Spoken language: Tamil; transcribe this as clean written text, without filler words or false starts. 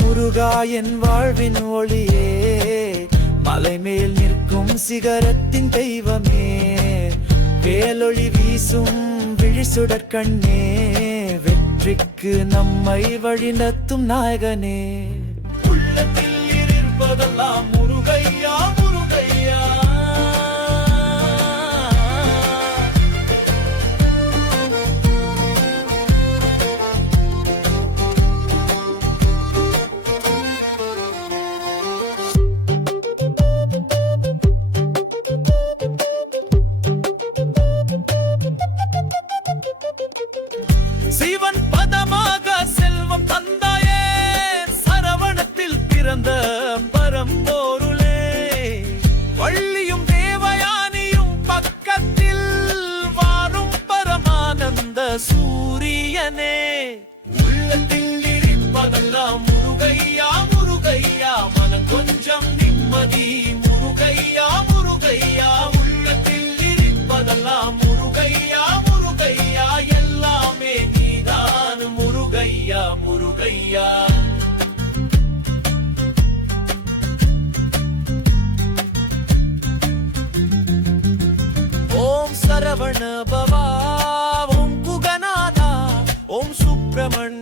முருகா என் வாழ்வின் ஒளியே, மலை மேல் நிற்கும் சிகரத்தின் தெய்வமே, வேலொளி வீசும் விழிசுடற்கண்ணே, வெற்றிக்கு நம்மை வழிநடத்தும் நாயகனே. உள்ளத்தில் இருப்பதெல்லாம் முருகையா முருகையா, சிவன் பதமாக செல்வம் தந்தாயே, சரவணத்தில் பிறந்த பரம்போருளே, வள்ளியும் தேவயானியும் பக்கத்தில் வாரும் பரமானந்த சூரியனே. உள்ளத்தில் இருப்பதெல்லாம் முருகையா முருகையா, மனம் கொஞ்சம் நிம்மதி முருகையா முருகையா. உள்ளத்தில் இருப்பதெல்லாம் முருகையா முருகையா, எல்லாமே நீதான் முருகையா முருகையா. ஓம் சரவண பவா, ஓம் குகநாதா, ஓம் சுப்பிரமணிய